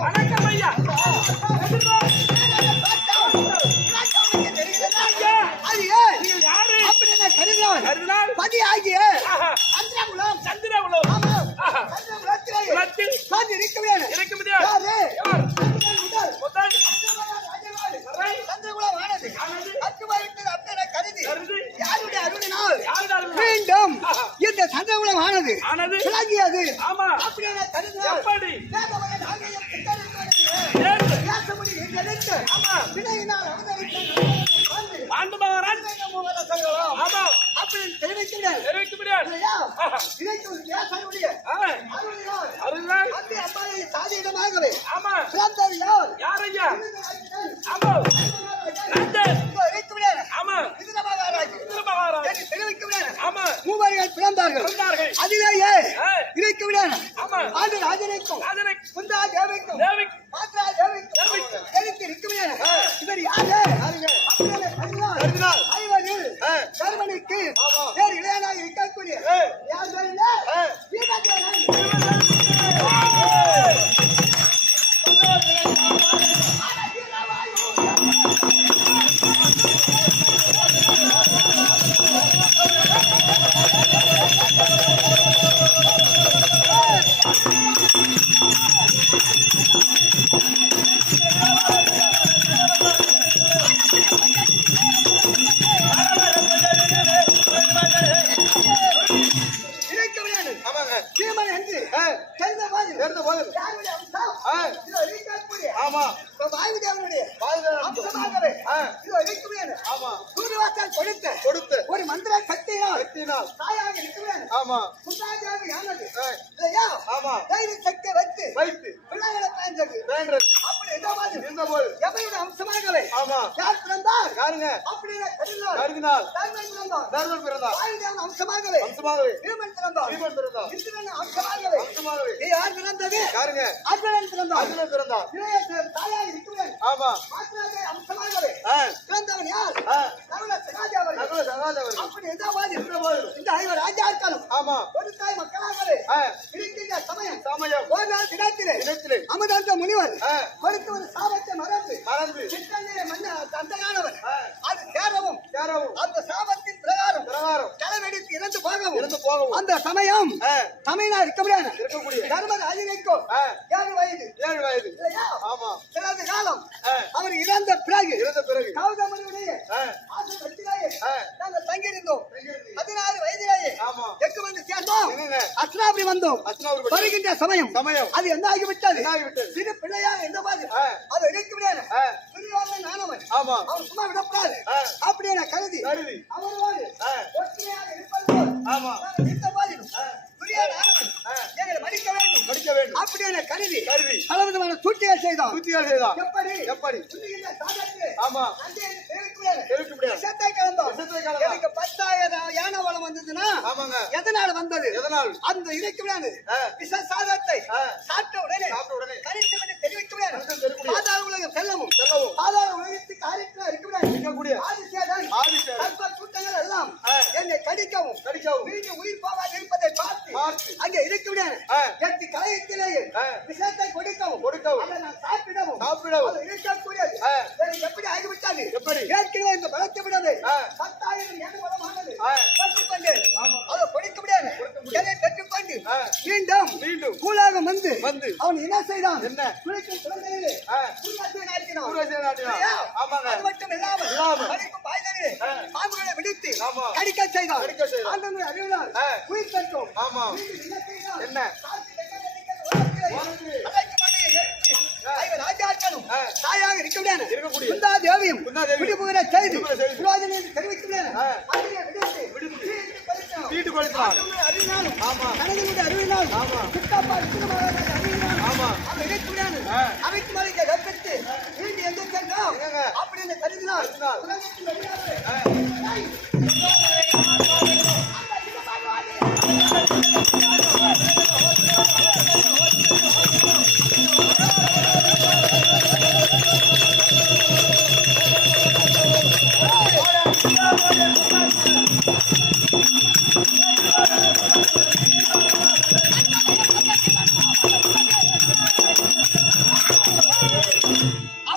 வணக்கம் ஆனது விளங்கியது. ஆமா. அப்படியே கருதினால் எப்படி? வேதவகன் ஆகிய புத்தகத்திலே ஏற்று. வியாசமுனி என்றெடுத்து ஆமா. வினையினால் அவதரித்த ஆண்டு மகாராஜ். ஆமா. அப்படி தெரிவிக்கிறேன். தெரிவிக்க முடியாது இல்லையா? இதைக்கு ஒரு வியாசனுடைய ஆமா அருளினால் அருள்தான் வந்து அம்பாளை சாதியிடமாகவே ஆமா. பிறந்தது யார்? யார் ஐயா? விருதுராஜன். ஆமா நந்தன் இதோ இருக்கிறேன். ஆமா விருதுராஜன். திரு மகாராஜ் எனக்கு தெரிவிக்கிறேன். ஆமா மூவர்கள் பிறந்தார்கள் பிறந்தார்கள் அதிலேயே ஏய், இருக்கிறேன் ஆமா ஆண்டு ராஜனுக்கும் ராஜனை குந்தா தேவிக்கும். தேவி மாத்ரா தேவிக்கும். எனக்கு இருக்கிறேன் இவர் யாரு? ஐவரில் ஜெர்மனிக்கு வேறு இளையனாக இருக்கக்கூடிய யார் பேருங்க? வீரதேவன். இருக்கிறேன். ஆமாங்க. சீமன். யாருடைய அம்சம்? ஆ. இதோ இருக்கக்கூடிய ஆமா. வாயுதேவன் அம்சமாகவே ஆ. இதோ இருக்கிறேன். ஆமா. சூரியவாசல் கொடுத்த. கொடுத்து. ஒரு மந்திர சக்தியால் வெட்டினால் தாயாக இருக்கிறேன் ஆமா. குண்டாஜாக யானது? இல்லையா ஆமா. தைரிய சக்தி வைத்து. வைத்து. பிள்ளைகளை பயந்தது வேண்டது அப்படி எதாவது இருந்தபோது எவையோட அம்சமாகவே ஆமா. யார் பிறந்தார்? யாருங்க? அப்படின்னு கருதினார் கருதினால் தர்மன் பிறந்தார். தர்மன் பிறந்தார். வாயுதேவன் அம்சமாகவே வம்சமாகவே பீமன் பிறந்தார். பீமன் பிறந்தார். இந்திரன் அம்சமாகவே. வம்சமாகவே நீ யார் பிறந்தது? யாருங்க? அர்ஜுனன் பிறந்தார். அர்ஜுனன் பிறந்தார். இளைய தாயாக இருக்கிறேன். ஆமா. மாத்திராஜை அம்சமாகவே. பிறந்தவன் யார்? சகாதேவன் அப்படி எதாவது இருந்தபோது இந்த ஐவர் ராஜாக்களும் ஆமா. ஒரு தாய் மக்களாகவே இருக்கின்ற சமயம். சமயம். ஒரு நாள் தினத்திலே இடத்திலே அமதாந்த முனிவர் கொடுத்த ஒரு சாபத்தை மறந்து மறந்து. சிற்றஞ்சிலே மன்ன தந்தையானவர் அது சேரவும் யாரவும் அந்த சாபத்தின் பிரகாரம் பிரகாரம். தலைவெடித்து இறந்து போகவும் இருந்து போகவும். அந்த சமயம் ஆ, சமயனா இருக்க முடியாது இருக்கக்கூடிய. தர்மர் அஜினைக்கும் அஸ்லாபுரி வந்தோம். அஸ்னாபுரி வருகின்ற சமயம். சமயம். அது என்ன ஆகிவிட்டது? சிறு பிள்ளையாக எந்த மாதிரி. அது இருக்க முடியாது ஆனவன் ஆமா. அவன் சும்மா விடக்கூடாது. ஆ. அப்படியே நான் கருதி. ஆ, ஒற்றுமையாக இருப்பது ஆமா. கருதி கருதி பலவிதமான சூழ்ச்சிகள் செய்தான் சூழ்ச்சிகள் செய்தான் எப்படி எப்படி ஆமா தெரிவிக்க முடியாது விஷத்தை கலந்தோம் விஷத்தை கலந்தோம். எனக்கு பத்தாயிரம் யானை வளம் வந்ததுன்னா ஆமாங்க எதனால வந்தது எதனால் அந்த இருக்க முடியாது. விஷ சாதத்தை. சாப்பிட்ட உடனே சாப்பிட்ட உடனே கணித்து விட்டு தெரிவிக்க முடியாது. பாதாள உலகம் செல்லவும் செல்லவும். பாதாள உலகத்துக்கு ஆரிக்கலாம் இருக்க முடியாது இருக்கக்கூடிய ஆதிசேடன். சர்ப்ப கூட்டங்கள் எல்லாம். என்னை கடிக்கவும் கடிக்கவும் உயிர் போகாது இருப்பதை. அங்கே இருக்க முடியாது. எட்டு கலையத்திலேயே ஆ. விஷத்தை கொடுக்கவும் கொடுக்கவும். அதை நான் சாப்பிடவும் சாப்பிடவும். அது இருக்கக்கூடியது ஆ. எனக்கு எப்படி ஆகிவிட்டது எப்படி? ஏற்கனவே இந்த பலத்தை விடவே ஆ. பத்தாயிரம் ஏழு பலமானது ஆ. பெற்றுக்கொண்டு ஆமா. அதை கொடுக்க முடியாது. எதை பெற்றுக்கொண்டு. மீண்டும் மீண்டும் கூலாக வந்து வந்து. அவன் என்ன செய்தான் என்ன? குளிக்கும் குழந்தையிலே? ஆமாங்க. அது மட்டும் இல்லாமல். படிக்கும் ஆ. பாம்புகளை விடுத்து ஆமா. கடிக்கச் செய்தான். கடிக்கச் செய்தான். ஆண்டவனுடைய அறிவினால் ஆ. உயிர் பெற்றோம். ஆமா. என்ன ராஜாக்களும். தாயாக இருக்க முடியாது. குந்தா தேவியும் விடுபுகிற செய்தி விடுபுகிற செய்தி. புரோஜனை தெரிவிக்க முடியாது. ஆ. மலையை எங்கே சென்றோம்? அப்படின்னு கருதினார். கருதினார். உலகத்தின்